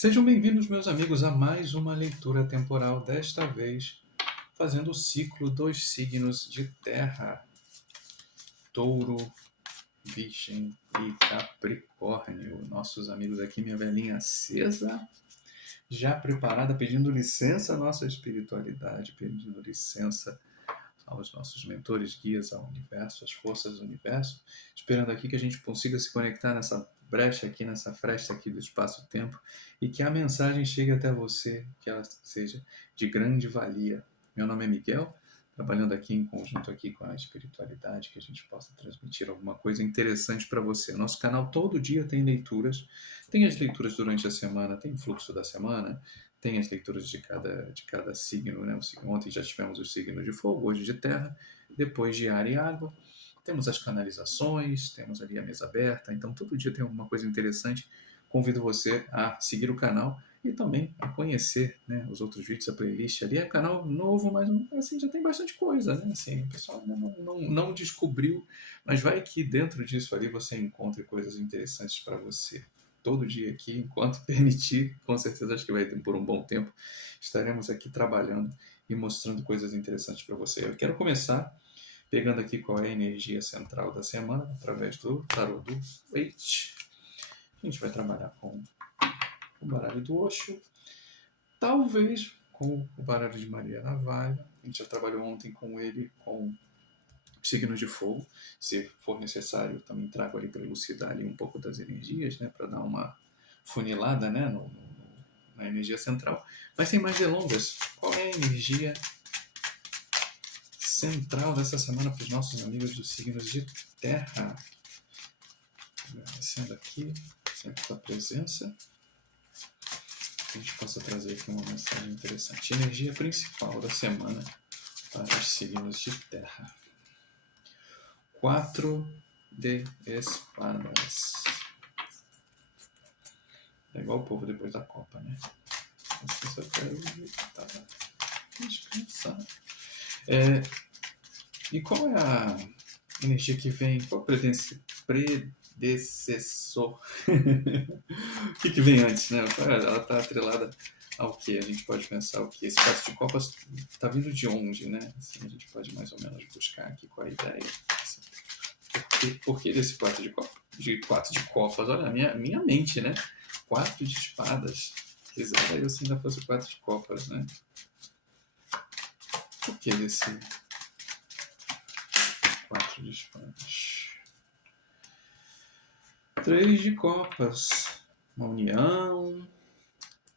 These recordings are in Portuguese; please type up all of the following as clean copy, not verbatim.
Sejam bem-vindos, meus amigos, a mais uma leitura temporal, desta vez fazendo o ciclo dos signos de terra: Touro, Virgem e Capricórnio. Nossos amigos aqui, minha velhinha acesa, já preparada, pedindo licença à nossa espiritualidade, pedindo licença aos nossos mentores, guias, ao universo, às forças do universo, esperando aqui que a gente consiga se conectar nessa brecha aqui, nessa fresta aqui do espaço-tempo, e que a mensagem chegue até você, que ela seja de grande valia. Meu nome é Miguel, trabalhando aqui em conjunto aqui com a espiritualidade, que a gente possa transmitir alguma coisa interessante para você. Nosso canal todo dia tem leituras, tem as leituras durante a semana, tem o fluxo da semana, tem as leituras de cada signo, né? Ontem já tivemos o signo de fogo, hoje de terra, depois de ar e água. Temos as canalizações, temos ali a mesa aberta, então todo dia tem alguma coisa interessante. Convido você a seguir o canal e também a conhecer, né, os outros vídeos, a playlist ali. É um canal novo, mas assim, já tem bastante coisa, né? Assim, o pessoal ainda não descobriu, mas vai que dentro disso ali você encontre coisas interessantes para você. Todo dia aqui, enquanto permitir, com certeza acho que vai ter por um bom tempo, estaremos aqui trabalhando e mostrando coisas interessantes para você. Eu quero começar pegando aqui qual é a energia central da semana, através do tarô do Waite. A gente vai trabalhar com o baralho do Osho, talvez com o baralho de Maria Navalha. A gente já trabalhou ontem com ele, com signo de fogo. Se for necessário, também trago ali para elucidar ali um pouco das energias, né, para dar uma funilada, né, na energia central. Mas sem mais delongas, qual é a energia central dessa semana para os nossos amigos dos signos de terra? Agradecendo aqui sempre com a presença, que a gente possa trazer aqui uma mensagem interessante. Energia principal da semana para os signos de terra. 4 de espadas. É igual o povo depois da Copa, né? Eu só quero descansar. E qual é a energia que vem? Qual é o predecessor? O que vem antes, né? Ela está atrelada ao que? A gente pode pensar o que? Esse 4 de copas está vindo de onde, né? Assim, a gente pode mais ou menos buscar aqui qual é a ideia. Assim, por que desse 4 de copas? De 4 de copas, olha, minha mente, né? 4 de espadas. Quisera eu se ainda fosse 4 de copas, né? Por que desse 4 de espadas? 3 de copas. Uma união.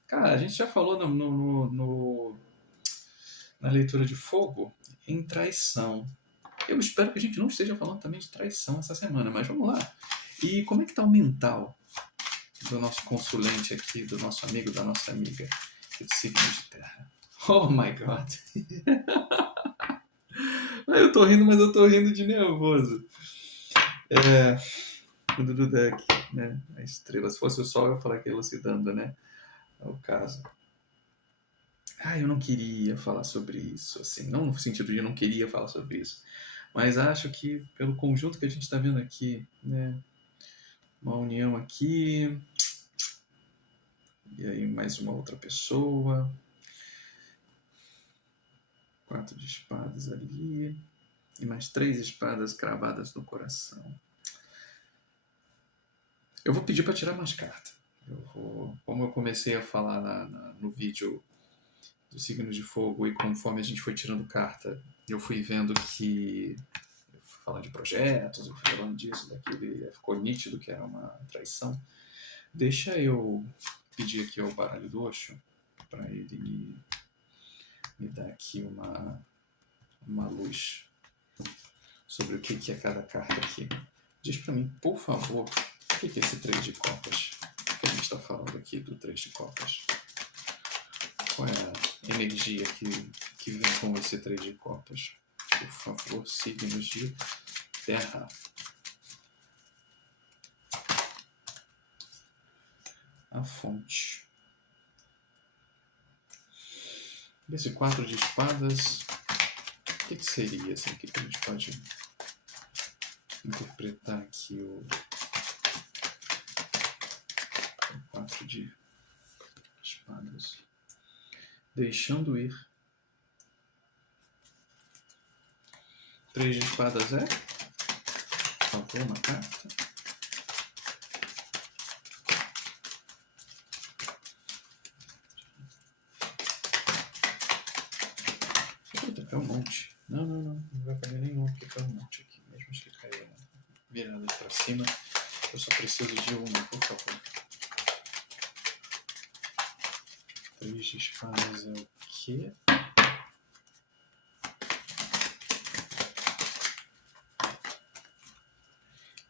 Cara, a gente já falou na leitura de fogo em traição. Eu espero que a gente não esteja falando também de traição essa semana, mas vamos lá. E como é que está o mental do nosso consulente aqui, do nosso amigo, da nossa amiga de signo de terra? Oh my God! Eu tô rindo, mas eu tô rindo de nervoso. Tudo do deck, né? A estrela. Se fosse o sol, eu ia falar que é elucidando, né? É o caso. Eu não queria falar sobre isso, assim, não no sentido de eu não queria falar sobre isso, mas acho que pelo conjunto que a gente está vendo aqui, né, uma união aqui, e aí mais uma outra pessoa, 4 de espadas ali, e mais 3 espadas cravadas no coração. Eu vou pedir para tirar mais cartas. Como eu comecei a falar no vídeo do signo de fogo, e conforme a gente foi tirando carta, eu fui vendo que falar de projetos, eu fui falando disso, daquilo, e ficou nítido que era uma traição. Deixa eu pedir aqui ao baralho do Osho para ele me dar aqui uma luz sobre o que é cada carta aqui. Diz para mim, por favor, o que é esse 3 de copas? O que a gente está falando aqui do 3 de copas? Qual é a energia que vem com esse 3 de copas? Por favor, signos de terra. A fonte. Esse 4 de espadas, o que seria? Assim, o que a gente pode interpretar aqui o 4 de espadas. Deixando ir. 3 de espadas é? Faltou uma carta. Eita, caiu um monte. Não vai caber nenhum, porque caiu um monte aqui. Mesmo que caiu virada pra cima. Eu só preciso de uma, por favor. 3 de espadas é o quê?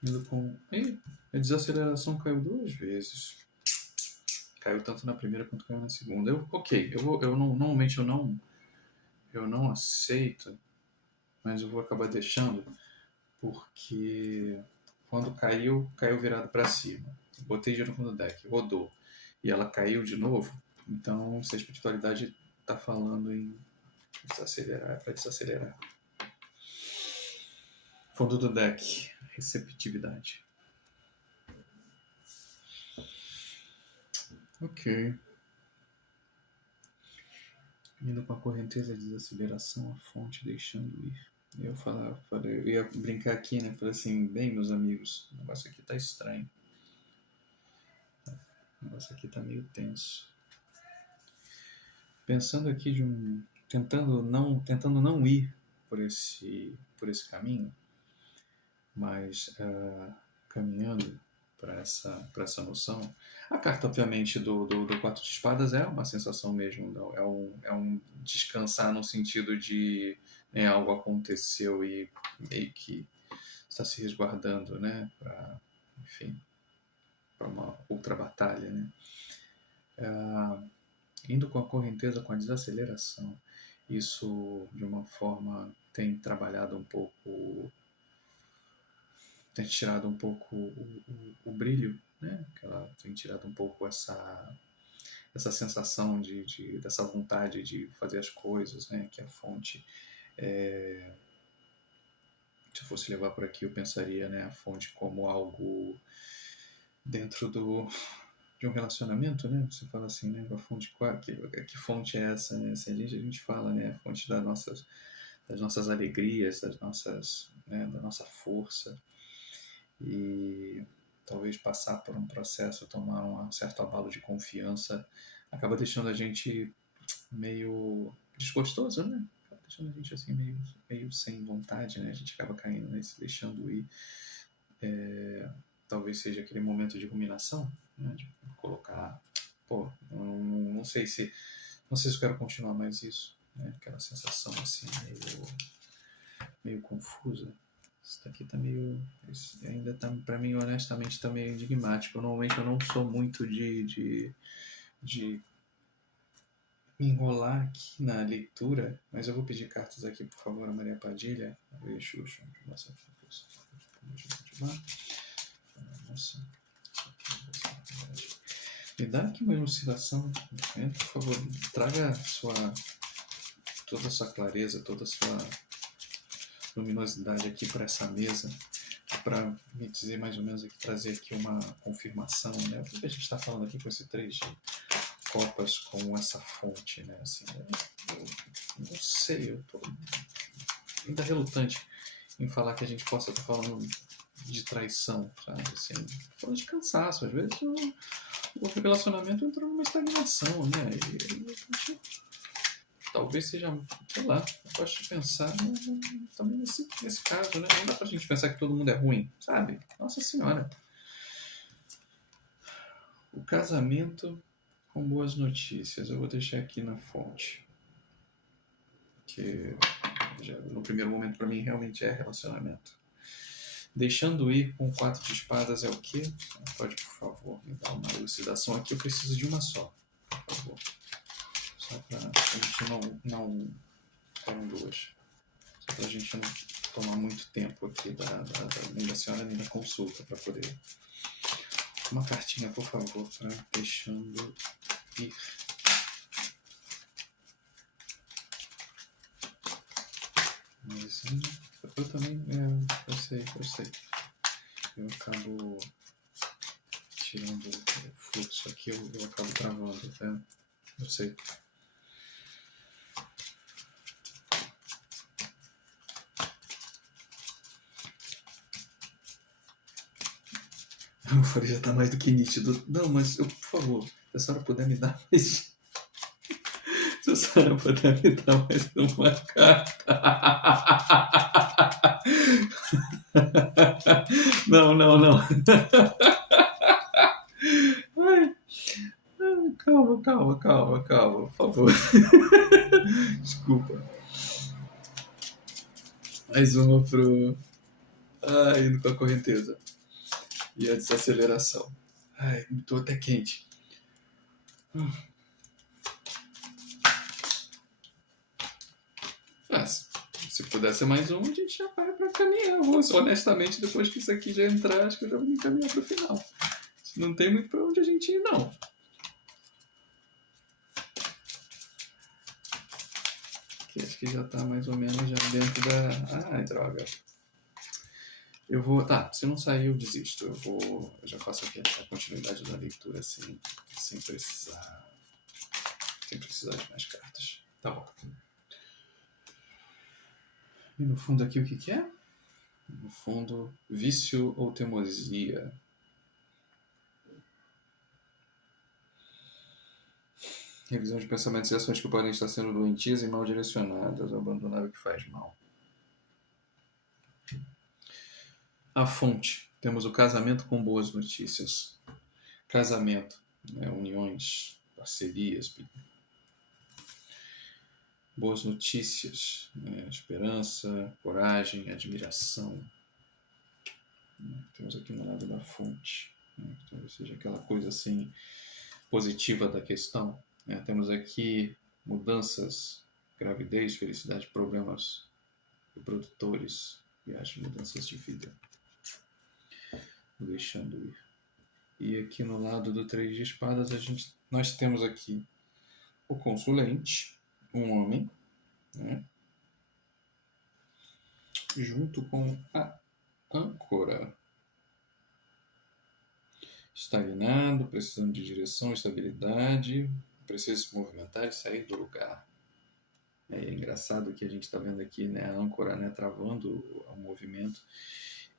Indo com... Ih, a desaceleração caiu 2 vezes. Caiu tanto na primeira quanto caiu na segunda. Normalmente eu não aceito, mas eu vou acabar deixando, porque quando caiu virado para cima. Botei de novo no deck, rodou, e ela caiu de novo. Então, se a espiritualidade está falando em desacelerar, é para desacelerar. Fundo do deck, receptividade. Ok. Indo com a correnteza de desaceleração, a fonte deixando ir. Eu ia brincar aqui, né? Falei assim, bem, meus amigos, o negócio aqui tá estranho. O negócio aqui tá meio tenso. Pensando aqui tentando não ir por esse caminho, mas caminhando para essa noção. A carta, obviamente, do 4 de espadas é uma sensação mesmo, não? É um descansar no sentido de algo aconteceu e meio que está se resguardando, né? Para uma outra batalha, né? Indo com a correnteza, com a desaceleração, isso de uma forma tem trabalhado um pouco, tem tirado um pouco o brilho, né? Que ela tem tirado um pouco essa sensação dessa vontade de fazer as coisas, né? Que a fonte, se eu fosse levar por aqui, eu pensaria, né, a fonte como algo dentro de um relacionamento, né? Você fala assim, né? A fonte, que fonte é essa, né? Assim, a gente fala, né? A fonte das nossas alegrias, da nossa força. E talvez passar por um processo, tomar um certo abalo de confiança, acaba deixando a gente meio desgostoso, né? Acaba deixando a gente assim meio sem vontade, né? A gente acaba caindo nesse deixando ir. Talvez seja aquele momento de ruminação, né? De colocar, pô, não sei se eu quero continuar mais isso, né? Aquela sensação assim meio confusa. Isso daqui tá meio... ainda tá, pra mim, honestamente, tá meio enigmático. Normalmente eu não sou muito de me enrolar aqui na leitura, mas eu vou pedir cartas aqui, por favor, a Maria Padilha. Me dá aqui uma elucidação, por favor. Traga toda a sua clareza, toda a sua luminosidade aqui para essa mesa, para me dizer mais ou menos aqui, trazer aqui uma confirmação, né? O que a gente está falando aqui com esse 3 de copas, com essa fonte, né? Assim, eu não sei, eu estou ainda relutante em falar que a gente possa estar falando de traição, sabe? Assim, falando de cansaço, às vezes o relacionamento entrou numa estagnação, né? E talvez seja, sei lá, eu gosto de pensar também nesse caso, né? Não dá pra gente pensar que todo mundo é ruim, sabe? Nossa Senhora. O casamento com boas notícias. Eu vou deixar aqui na fonte. Que no primeiro momento para mim realmente é relacionamento. Deixando ir com 4 de espadas é o quê? Pode, por favor, me dar uma elucidação aqui. Eu preciso de uma só, por favor. Só para a gente não foram 2. Só para a gente não tomar muito tempo aqui nem da senhora nem da consulta, para poder... Uma cartinha, por favor, para deixando ir. Mas eu também, eu sei. Eu acabo tirando o fluxo aqui, eu acabo travando, né? Eu sei. O fone já tá mais do que nítido. Não, mas eu, por favor, se a senhora puder me dar mais. Se a senhora puder me dar mais uma carta. Não, não, não. Ai, calma, calma, calma, calma, por favor. Desculpa. Mais uma pro. Ai, indo com a correnteza. E a desaceleração. Ai, tô até quente. Ah, se puder ser mais uma, a gente já vai pra caminhar. Honestamente, depois que isso aqui já entrar, acho que eu já vou me encaminhar pro final. Não tem muito pra onde a gente ir, não. Aqui acho que já tá mais ou menos já dentro da... Ai, droga. Eu vou... Tá, se não sair eu desisto. Eu já faço aqui a continuidade da leitura sem precisar de mais cartas. Tá bom. E no fundo aqui o que que é? No fundo, vício ou teimosia. Revisão de pensamentos e ações que podem estar sendo doentias e mal direcionadas, abandonar o que faz mal. A fonte. Temos o casamento com boas notícias. Casamento, né? Uniões, parcerias, boas notícias, né? Esperança, coragem, admiração. Temos aqui no lado da fonte, né? Então, ou seja, aquela coisa assim positiva da questão. Né? Temos aqui mudanças, gravidez, felicidade, problemas reprodutores, viagem, mudanças de vida. Deixando ir. E aqui no lado do 3 de espadas nós temos aqui o consulente, um homem, né? Junto com a âncora. Estagnado, precisando de direção, estabilidade, precisa se movimentar e sair do lugar. É engraçado que a gente está vendo aqui, né, a âncora, né, travando o movimento.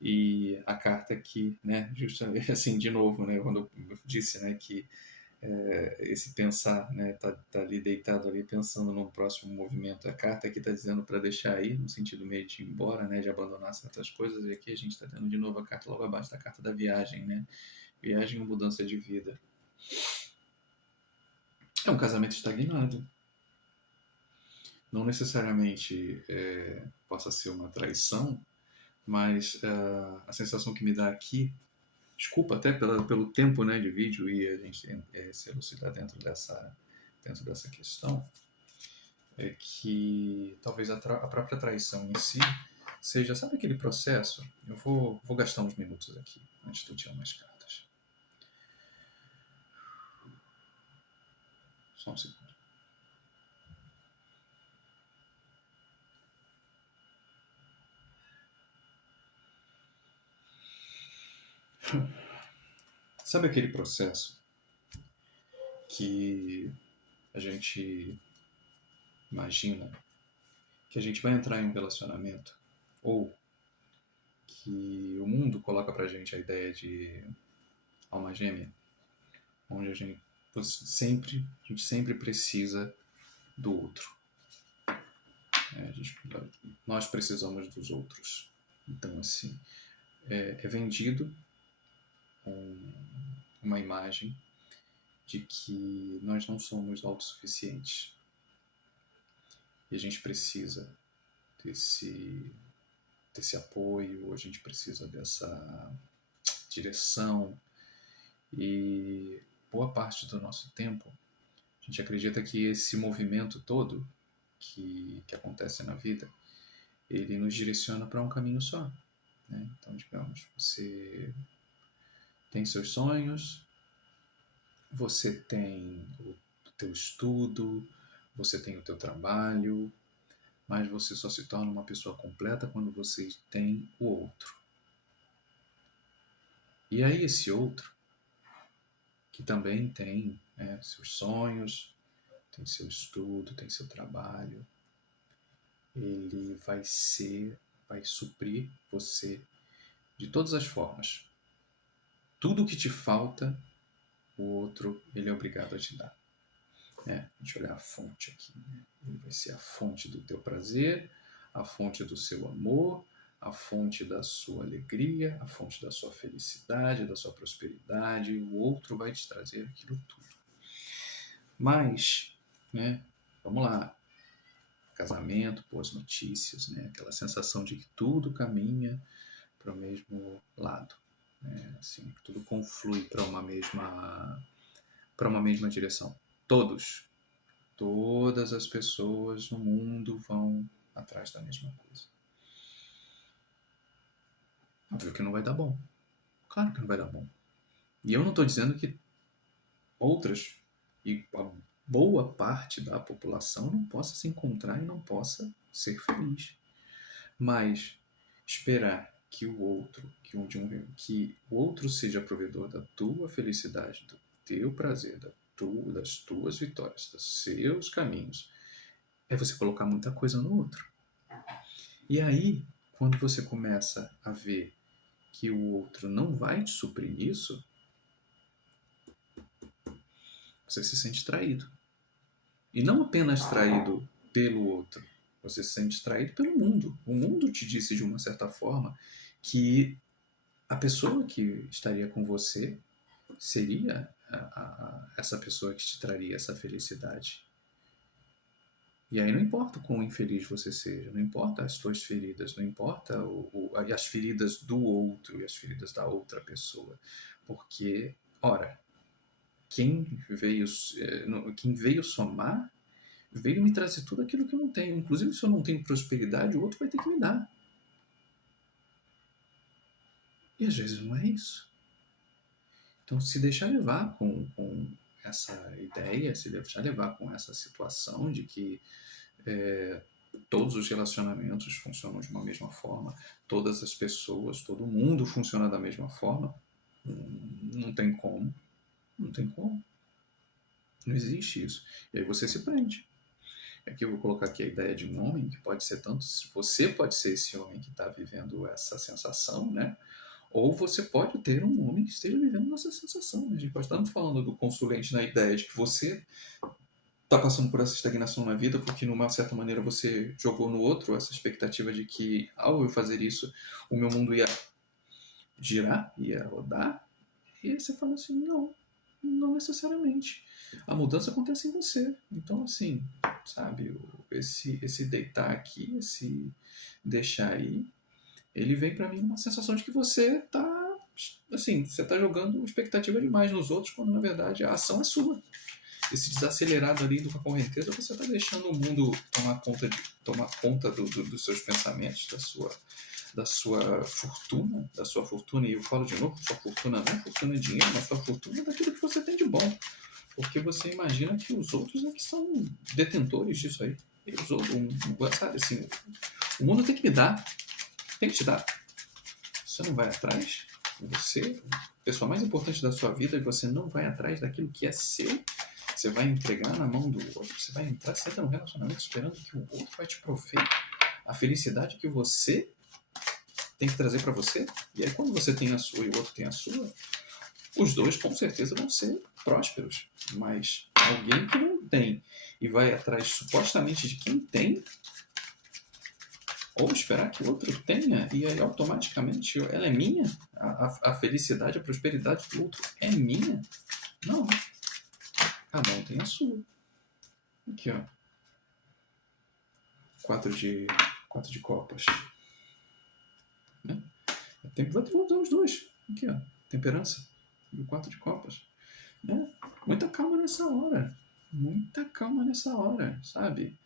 E a carta aqui, né, justamente assim, de novo, né, quando eu disse, né, que esse pensar, né, tá ali deitado ali pensando no próximo movimento. A carta aqui está dizendo para deixar ir, no sentido meio de ir embora, né, de abandonar certas coisas. E aqui a gente está tendo de novo a carta logo abaixo da carta da viagem, né, viagem ou mudança de vida. É um casamento estagnado. Não necessariamente possa ser uma traição, mas a sensação que me dá aqui, desculpa até pelo tempo, né, de vídeo e a gente se elucidar dentro dessa questão, é que talvez a própria traição em si seja, sabe aquele processo? Eu vou gastar uns minutos aqui antes de eu tirar mais cartas. Só um segundo. Sabe aquele processo que a gente imagina que a gente vai entrar em um relacionamento ou que o mundo coloca pra gente a ideia de alma gêmea, onde a gente sempre precisa do outro. Nós precisamos dos outros. Então, assim, é vendido uma imagem de que nós não somos autossuficientes. E a gente precisa desse apoio, a gente precisa dessa direção. E boa parte do nosso tempo, a gente acredita que esse movimento todo que acontece na vida, ele nos direciona para um caminho só. Né? Então, digamos, você tem seus sonhos, você tem o teu estudo, você tem o teu trabalho, mas você só se torna uma pessoa completa quando você tem o outro. E aí esse outro, que também tem, né, seus sonhos, tem seu estudo, tem seu trabalho, ele vai suprir você de todas as formas. Tudo que te falta, o outro, ele é obrigado a te dar. Deixa eu olhar a fonte aqui. Ele vai ser a fonte do teu prazer, a fonte do seu amor, a fonte da sua alegria, a fonte da sua felicidade, da sua prosperidade. O outro vai te trazer aquilo tudo. Mas, vamos lá. Casamento, boas notícias, aquela sensação de que tudo caminha para o mesmo lado. Assim, tudo conflui para uma mesma direção. Todas as pessoas no mundo vão atrás da mesma coisa. Óbvio que não vai dar bom. Claro que não vai dar bom. E eu não estou dizendo que outras, e a boa parte da população, não possa se encontrar e não possa ser feliz. Mas esperar que o outro seja provedor da tua felicidade, do teu prazer, das tuas vitórias, dos seus caminhos, é você colocar muita coisa no outro. E aí, quando você começa a ver que o outro não vai te suprir isso, você se sente traído. E não apenas traído pelo outro, você se sente traído pelo mundo. O mundo te disse de uma certa forma que a pessoa que estaria com você seria essa pessoa que te traria essa felicidade. E aí não importa o quão infeliz você seja, não importa as suas feridas, não importa as feridas do outro e as feridas da outra pessoa. Porque, ora, quem veio somar, veio me trazer tudo aquilo que eu não tenho. Inclusive, se eu não tenho prosperidade, o outro vai ter que me dar. E às vezes não é isso. Então, se deixar levar com essa ideia, se deixar levar com essa situação de que todos os relacionamentos funcionam de uma mesma forma, todas as pessoas, todo mundo funciona da mesma forma, não tem como. Não tem como. Não existe isso. E aí você se prende. Aqui eu vou colocar aqui a ideia de um homem, que pode ser tanto, você pode ser esse homem que está vivendo essa sensação, né? Ou você pode ter um homem que esteja vivendo essa sensação. Né? A gente pode estar falando do consulente na ideia de que você está passando por essa estagnação na vida porque, de uma certa maneira, você jogou no outro essa expectativa de que, ao eu fazer isso, o meu mundo ia girar, ia rodar. E aí você fala assim, não necessariamente. A mudança acontece em você. Então, assim, sabe, esse deitar aqui, esse deixar aí, ele vem para mim uma sensação de que você tá, assim, você tá jogando expectativa demais nos outros, quando na verdade a ação é sua. Esse desacelerado ali com a correnteza, você tá deixando o mundo tomar conta dos seus pensamentos, da sua fortuna, e eu falo de novo, sua fortuna não é fortuna de dinheiro, mas sua fortuna é daquilo que você tem de bom. Porque você imagina que os outros é que são detentores disso aí. Os outros, sabe, assim, o mundo tem que me dar, tem que te dar. Você não vai atrás, você, a pessoa mais importante da sua vida, e você não vai atrás daquilo que é seu, você vai entregar na mão do outro, você vai entrar, você entra num relacionamento esperando que o outro vai te prover a felicidade que você tem que trazer para você. E aí quando você tem a sua e o outro tem a sua, os dois com certeza vão ser prósperos. Mas alguém que não tem e vai atrás supostamente de quem tem, ou esperar que o outro tenha, e aí automaticamente ela é minha, a felicidade, a prosperidade do outro é minha. Não. Cada um tem a sua. Aqui, ó. Quatro de copas. Né? Vou usar os dois. Aqui, ó. Temperança. E o 4 de copas. Né? Muita calma nessa hora. Muita calma nessa hora, sabe?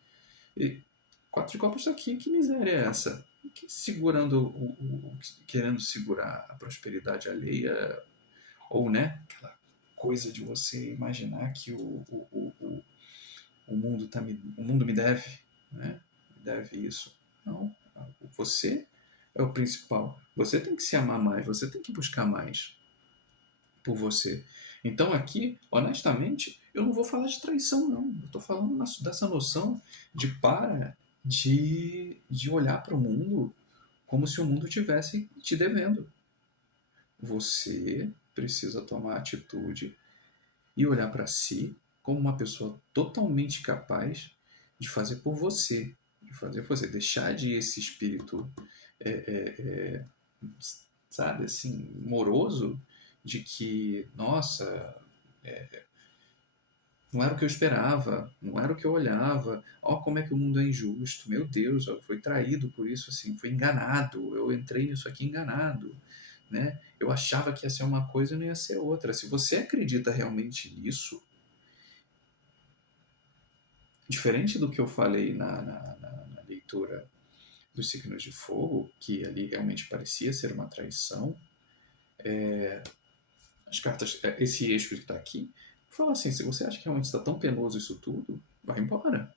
E 4 de copas tá aqui. Que miséria é essa? Segurando querendo segurar a prosperidade alheia, ou, né, aquela coisa de você imaginar que o mundo me deve, né? Me deve isso. Não, você é o principal. Você tem que se amar mais, você tem que buscar mais por você. Então aqui, honestamente, eu não vou falar de traição, não. Eu estou falando dessa noção de de olhar para o mundo como se o mundo tivesse te devendo. Você precisa tomar atitude e olhar para si como uma pessoa totalmente capaz de fazer por você, de fazer por você, deixar de esse espírito, é, é, é, sabe, assim, moroso, de que, nossa, não era o que eu esperava, não era o que eu olhava. Ó, como é que o mundo é injusto. Meu Deus, eu fui traído por isso, assim, fui enganado. Eu entrei nisso aqui enganado, né? Eu achava que ia ser uma coisa e não ia ser outra. Se você acredita realmente nisso, diferente do que eu falei na leitura dos signos de fogo, que ali realmente parecia ser uma traição, as cartas, esse eixo que está aqui, fala assim: se você acha que realmente está tão penoso isso tudo, vai embora.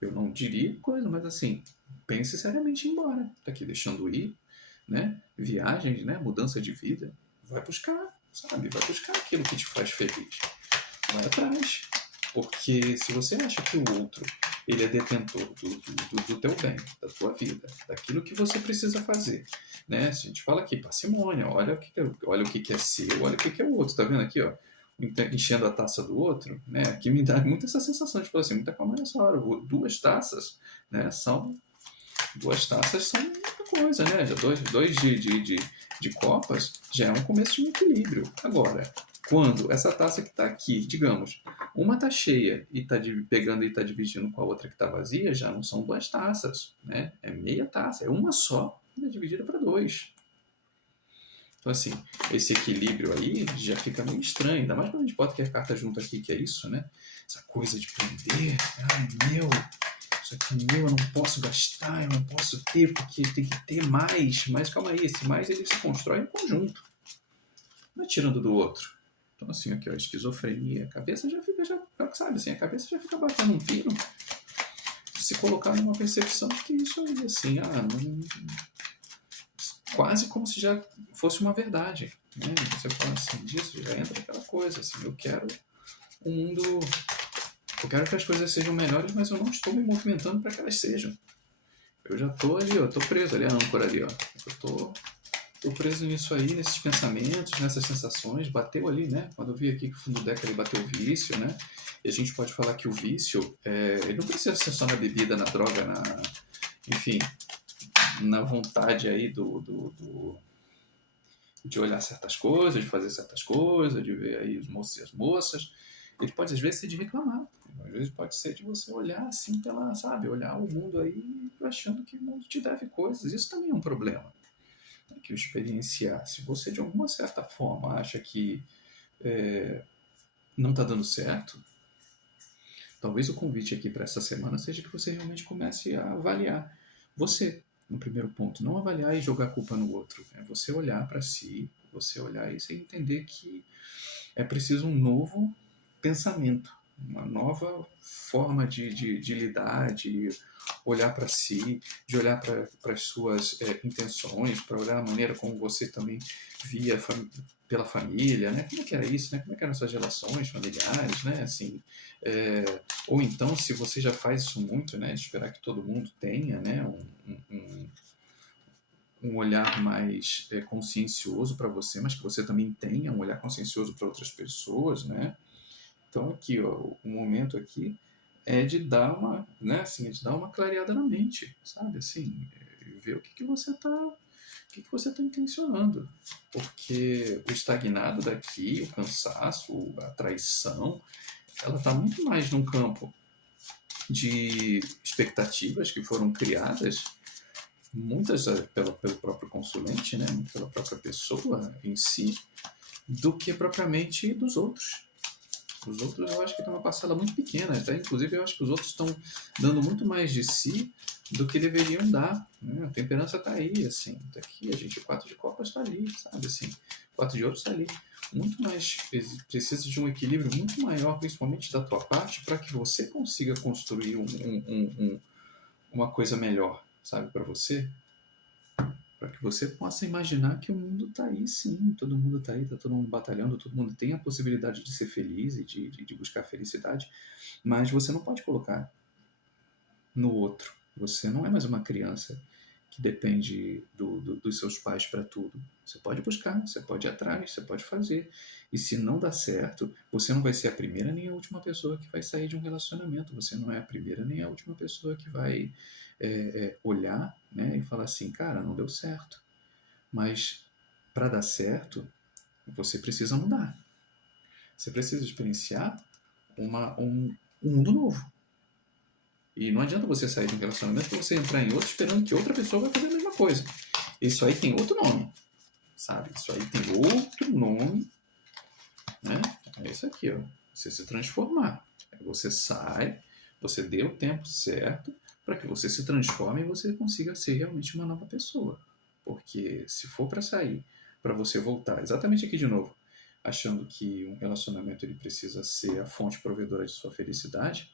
Eu não diria coisa, mas assim, pense seriamente em ir embora. Tá aqui deixando ir, né? Viagens, né? Mudança de vida. Vai buscar, sabe? Vai buscar aquilo que te faz feliz. Vai atrás. Porque se você acha que o outro ele é detentor do teu bem, da tua vida, daquilo que você precisa fazer, né? Se a gente fala aqui, parcimônia, olha o que é seu, olha o que é o outro, tá vendo aqui, ó? Enchendo a taça do outro, né? Que me dá muito essa sensação de, tipo assim, muita calma nessa hora. Duas taças, né? Duas taças são muita coisa, né? Já dois de copas já é um começo de um equilíbrio. Agora, quando essa taça que está aqui, digamos, uma está cheia e está pegando e está dividindo com a outra que está vazia, já não são duas taças, né? É meia taça, é uma só, dividida para dois. Então, assim, esse equilíbrio aí já fica meio estranho, ainda mais quando a gente bota que a carta junto aqui, que é isso, né? Essa coisa de prender, ai meu, isso aqui é meu, eu não posso gastar, eu não posso ter, porque tem que ter mais. Mas calma aí, esse mais ele se constrói em conjunto, não é tirando do outro. Então, assim, aqui, ó, esquizofrenia, a cabeça já fica, sabe, assim, a cabeça já fica batendo um pino, se colocar numa percepção de que isso aí, assim, não, quase como se já fosse uma verdade, né? Você fala assim disso, já entra aquela coisa, assim, eu quero um mundo, eu quero que as coisas sejam melhores, mas eu não estou me movimentando para que elas sejam. Eu já estou ali, ó, estou preso ali, a âncora ali, ó. Eu tô preso nisso aí, nesses pensamentos, nessas sensações, bateu ali, né? Quando eu vi aqui que o fundo do deck ali bateu o vício, né? E a gente pode falar que o vício, ele não precisa ser só na bebida, na droga, enfim, na vontade aí de olhar certas coisas, de fazer certas coisas, de ver aí os moços e as moças. Ele pode, às vezes, ser de reclamar. Às vezes pode ser de você olhar assim pela, sabe, olhar o mundo aí achando que o mundo te deve coisas. Isso também é um problema. Né, que o experienciar. Se você, de alguma certa forma, acha que não está dando certo, talvez o convite aqui para essa semana seja que você realmente comece a avaliar você, no primeiro ponto. Não avaliar e jogar a culpa no outro. É você olhar para si, você olhar e você entender que é preciso um novo pensamento, uma nova forma de lidar, de olhar para si, de olhar para as suas intenções, para olhar a maneira como você também via pela família, né? Como é que era isso, né? Como é que eram suas relações familiares, né? Assim, ou então, se você já faz isso muito, né? De esperar que todo mundo tenha, né? Um olhar mais consciencioso para você, mas que você também tenha um olhar consciencioso para outras pessoas, né? Então aqui, ó, o momento aqui é de dar uma, né, assim, de dar uma clareada na mente, sabe, assim, ver o que você tá intencionando, porque o estagnado daqui, o cansaço, a traição, ela está muito mais num campo de expectativas que foram criadas, muitas pelo próprio consulente, né, pela própria pessoa em si, do que propriamente dos outros. Os outros eu acho que estão uma parcela muito pequena, tá? Inclusive eu acho que os outros estão dando muito mais de si do que deveriam dar, né? A temperança está aí, assim, tá aqui, a gente, o 4 de copas está ali, sabe, assim, o 4 de ouros está ali. Muito mais, precisa de um equilíbrio muito maior, principalmente da tua parte, para que você consiga construir uma coisa melhor, sabe, para você. para que você possa imaginar que o mundo está aí sim, todo mundo está aí, está todo mundo batalhando, todo mundo tem a possibilidade de ser feliz e de buscar felicidade, mas você não pode colocar no outro. Você não é mais uma criança que depende dos seus pais para tudo. Você pode buscar, você pode ir atrás, você pode fazer. E se não dá certo, você não vai ser a primeira nem a última pessoa que vai sair de um relacionamento. Você não é a primeira nem a última pessoa que vai olhar, né, e falar assim, cara, não deu certo. Mas para dar certo, você precisa mudar. Você precisa experienciar um mundo novo. E não adianta você sair de um relacionamento para você entrar em outro esperando que outra pessoa vai fazer a mesma coisa. Isso aí tem outro nome, sabe? Isso aí tem outro nome, né? É isso aqui, ó. Você se transformar. Você sai, você dê o tempo certo para que você se transforme e você consiga ser realmente uma nova pessoa. Porque se for para sair, para você voltar, exatamente aqui de novo, achando que um relacionamento ele precisa ser a fonte provedora de sua felicidade,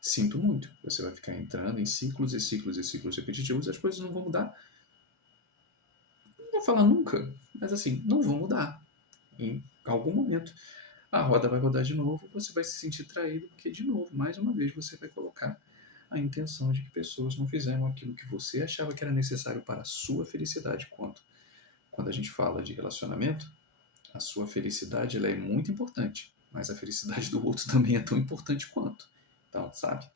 sinto muito. Você vai ficar entrando em ciclos e ciclos e ciclos repetitivos e as coisas não vão mudar. Não vou falar nunca, mas assim, não vão mudar. Em algum momento, a roda vai rodar de novo, você vai se sentir traído, porque, de novo, mais uma vez, você vai colocar a intenção de que pessoas não fizeram aquilo que você achava que era necessário para a sua felicidade. Quando a gente fala de relacionamento, a sua felicidade ela é muito importante, mas a felicidade do outro também é tão importante quanto. Então, sabe?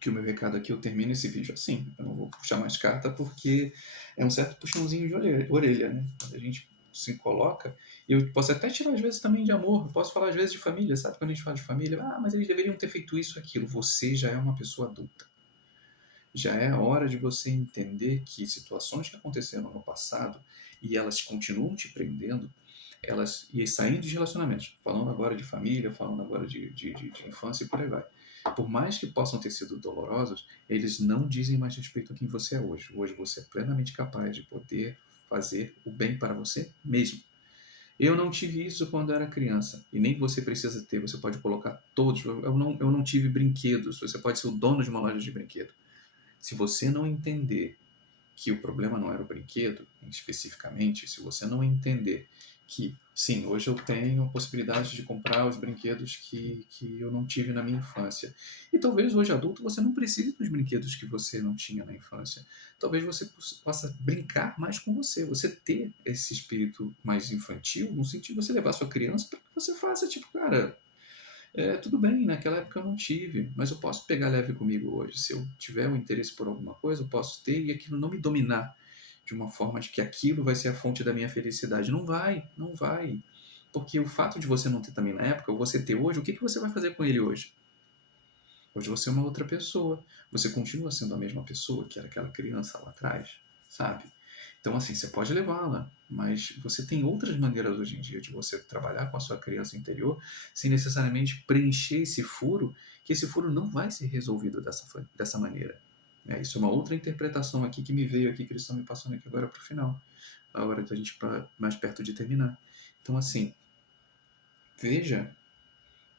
Que o meu recado aqui, eu termino esse vídeo assim. Eu não vou puxar mais carta porque é um certo puxãozinho de orelha, né? Quando a gente se coloca, eu posso até tirar às vezes também de amor, eu posso falar às vezes de família, sabe? Quando a gente fala de família, mas eles deveriam ter feito isso, aquilo. Você já é uma pessoa adulta. Já é a hora de você entender que situações que aconteceram no passado e elas continuam te prendendo, e saindo de relacionamentos, falando agora de família, falando agora de infância e por aí vai. Por mais que possam ter sido dolorosos, eles não dizem mais respeito a quem você é hoje. Hoje você é plenamente capaz de poder fazer o bem para você mesmo. Eu não tive isso quando era criança, e nem você precisa ter, você pode colocar todos. Eu não tive brinquedos, você pode ser o dono de uma loja de brinquedo. Se você não entender que o problema não era o brinquedo, especificamente, se você não entender que, sim, hoje eu tenho a possibilidade de comprar os brinquedos que eu não tive na minha infância. E talvez hoje adulto você não precise dos brinquedos que você não tinha na infância. Talvez você possa brincar mais com você ter esse espírito mais infantil, no sentido de você levar sua criança para que você faça, tipo, cara, tudo bem, naquela época eu não tive, mas eu posso pegar leve comigo hoje. Se eu tiver um interesse por alguma coisa, eu posso ter e aquilo não me dominar de uma forma de que aquilo vai ser a fonte da minha felicidade. Não vai, não vai. Porque o fato de você não ter também na época, ou você ter hoje, o que você vai fazer com ele hoje? Hoje você é uma outra pessoa. Você continua sendo a mesma pessoa que era aquela criança lá atrás, sabe? Então, assim, você pode levá-la, mas você tem outras maneiras hoje em dia de você trabalhar com a sua criança interior sem necessariamente preencher esse furo, que esse furo não vai ser resolvido dessa maneira. Isso é uma outra interpretação aqui que me veio aqui, que eles estão me passando aqui agora para o final, a hora da gente mais perto de terminar. Então, assim, veja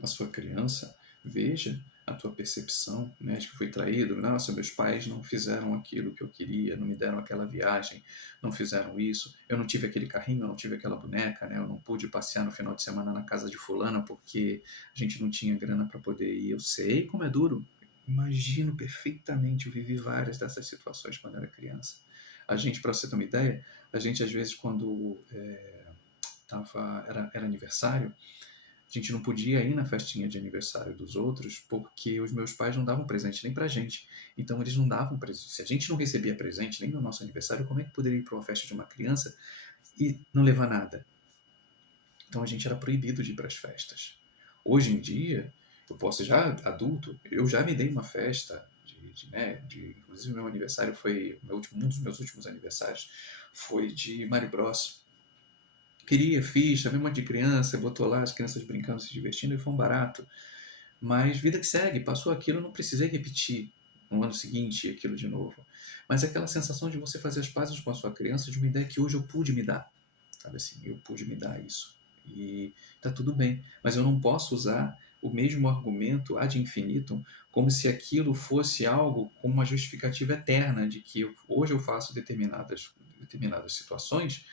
a sua criança, veja a tua percepção, né, de que foi traído. Nossa, meus pais não fizeram aquilo que eu queria, não me deram aquela viagem, não fizeram isso, eu não tive aquele carrinho, eu não tive aquela boneca, né, eu não pude passear no final de semana na casa de fulana porque a gente não tinha grana para poder ir. Eu sei como é duro, imagino perfeitamente, eu vivi várias dessas situações quando era criança. A gente, para você ter uma ideia, a gente às vezes quando era aniversário, a gente não podia ir na festinha de aniversário dos outros porque os meus pais não davam presente nem pra gente. Então eles não davam presente. Se a gente não recebia presente nem no nosso aniversário, como é que poderia ir para uma festa de uma criança e não levar nada? Então a gente era proibido de ir para as festas. Hoje em dia, eu posso já adulto, eu já me dei uma festa inclusive meu aniversário foi um dos meus últimos aniversários foi de Mario Bros. Queria, fiz, chamei um monte de criança, botou lá as crianças brincando, se divertindo e foi um barato. Mas vida que segue, passou aquilo, eu não precisei repetir no ano seguinte aquilo de novo. Mas é aquela sensação de você fazer as pazes com a sua criança de uma ideia que hoje eu pude me dar. Sabe assim, eu pude me dar isso. E tá tudo bem. Mas eu não posso usar o mesmo argumento ad infinitum, como se aquilo fosse algo com uma justificativa eterna de que hoje eu faço determinadas situações,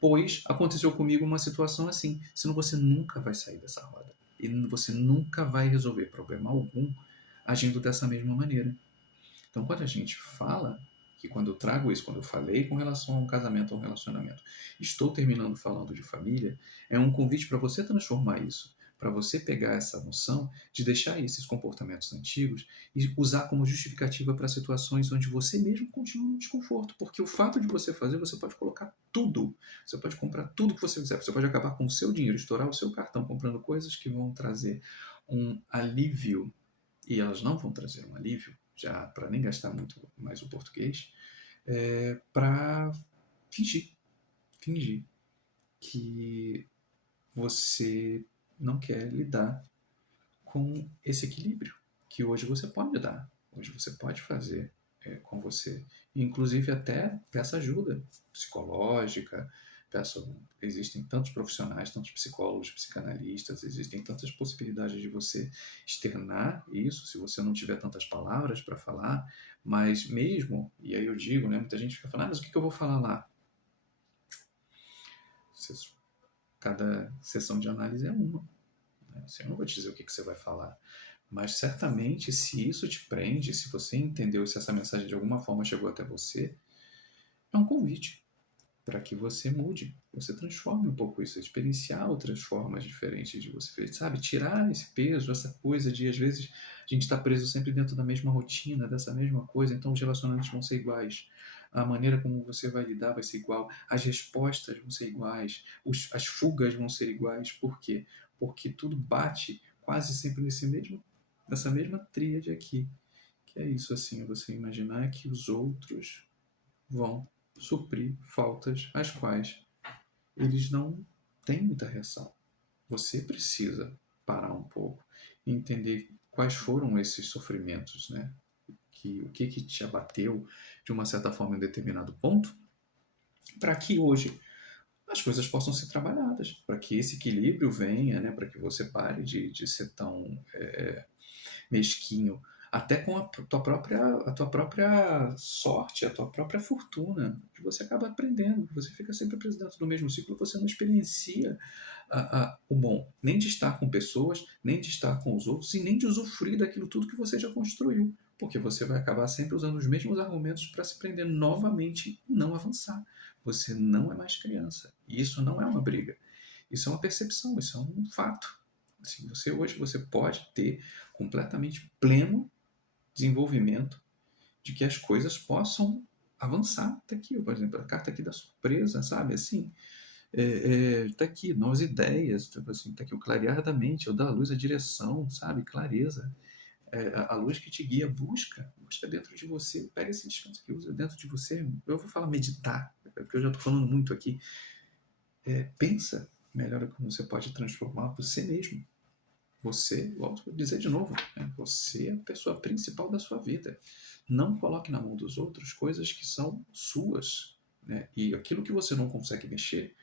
pois aconteceu comigo uma situação assim. Senão você nunca vai sair dessa roda. E você nunca vai resolver problema algum agindo dessa mesma maneira. Então, quando a gente fala, que quando eu trago isso, quando eu falei com relação a um casamento, a um relacionamento, estou terminando falando de família, é um convite para você transformar isso, para você pegar essa noção de deixar esses comportamentos antigos e usar como justificativa para situações onde você mesmo continua no desconforto, porque o fato de você fazer, você pode colocar tudo, você pode comprar tudo que você quiser, você pode acabar com o seu dinheiro, estourar o seu cartão comprando coisas que vão trazer um alívio, e elas não vão trazer um alívio, já para nem gastar muito mais o português, para fingir que você não quer lidar com esse equilíbrio que hoje você pode dar, hoje você pode fazer com você. Inclusive até peça ajuda psicológica, existem tantos profissionais, tantos psicólogos, psicanalistas, existem tantas possibilidades de você externar isso, se você não tiver tantas palavras para falar, mas mesmo, e aí eu digo, né, muita gente fica falando, mas o que eu vou falar lá? Cada sessão de análise é uma. Eu não vou te dizer o que você vai falar, mas certamente se isso te prende, se você entendeu, se essa mensagem de alguma forma chegou até você, é um convite para que você mude, você transforme um pouco isso, experienciar outras formas diferentes de você ver, sabe? Tirar esse peso, essa coisa de, às vezes, a gente está preso sempre dentro da mesma rotina, dessa mesma coisa, então os relacionamentos vão ser iguais, a maneira como você vai lidar vai ser igual, as respostas vão ser iguais, as fugas vão ser iguais, por quê? Porque tudo bate quase sempre nessa mesma tríade aqui, que é isso, assim, você imaginar que os outros vão suprir faltas às quais eles não têm muita reação. Você precisa parar um pouco e entender quais foram esses sofrimentos, né? O que te abateu de uma certa forma em determinado ponto, para que hoje as coisas possam ser trabalhadas, para que esse equilíbrio venha, né? Para que você pare de ser tão mesquinho, até com a tua própria sorte, a tua própria fortuna, que você acaba aprendendo, você fica sempre preso dentro do mesmo ciclo, você não experiencia o bom, nem de estar com pessoas, nem de estar com os outros, e nem de usufruir daquilo tudo que você já construiu, porque você vai acabar sempre usando os mesmos argumentos para se prender novamente e não avançar. Você não é mais criança, e isso não é uma briga, isso é uma percepção, isso é um fato. Assim, hoje você pode ter completamente pleno desenvolvimento de que as coisas possam avançar. Está aqui, por exemplo, a carta aqui da surpresa, sabe? Assim, tá aqui, novas ideias, tipo assim, tá aqui o clarear da mente, eu dar à luz a direção, sabe? Clareza. A luz que te guia, busca dentro de você, pega esse descanso que usa dentro de você. Eu vou falar meditar, porque eu já estou falando muito aqui. Pensa melhor como você pode transformar você mesmo. Você, vou dizer de novo, né? Você é a pessoa principal da sua vida. Não coloque na mão dos outros coisas que são suas, né? E aquilo que você não consegue mexer,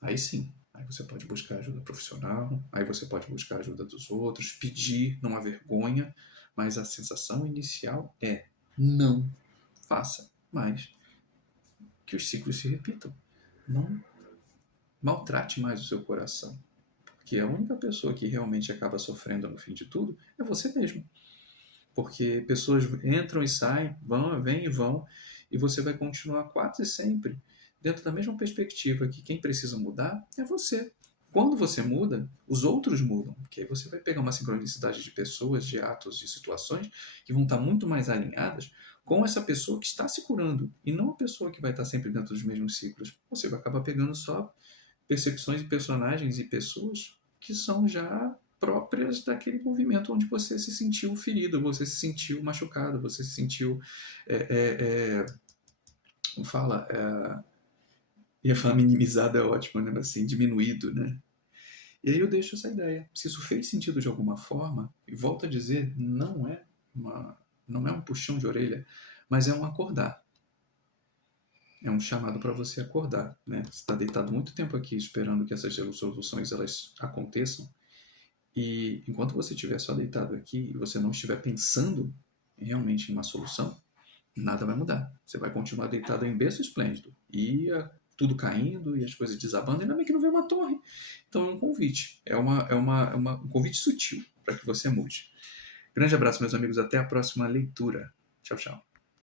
aí sim, aí você pode buscar ajuda profissional, aí você pode buscar ajuda dos outros, pedir, não há vergonha, mas a sensação inicial é não faça mais que os ciclos se repitam. Não maltrate mais o seu coração, porque a única pessoa que realmente acaba sofrendo no fim de tudo é você mesmo. Porque pessoas entram e saem, vêm e vão, e você vai continuar quase sempre dentro da mesma perspectiva que quem precisa mudar é você. Quando você muda, os outros mudam, porque aí você vai pegar uma sincronicidade de pessoas, de atos, de situações que vão estar muito mais alinhadas com essa pessoa que está se curando, e não a pessoa que vai estar sempre dentro dos mesmos ciclos. Você vai acabar pegando só percepções e personagens e pessoas que são já próprias daquele movimento onde você se sentiu ferido, você se sentiu machucado, você se sentiu, como fala, ia falar minimizado é ótimo, né? Assim, diminuído, né? E aí eu deixo essa ideia. Se isso fez sentido de alguma forma, e volto a dizer, não é um puxão de orelha, mas é um acordar. É um chamado para você acordar, né? Você está deitado muito tempo aqui esperando que essas soluções elas aconteçam, E enquanto você estiver só deitado aqui e você não estiver pensando realmente em uma solução, nada vai mudar. Você vai continuar deitado em berço esplêndido. E tudo caindo e as coisas desabando, ainda bem que não vem uma torre. Então é um convite. Um convite sutil para que você mude. Grande abraço, meus amigos. Até a próxima leitura. Tchau, tchau.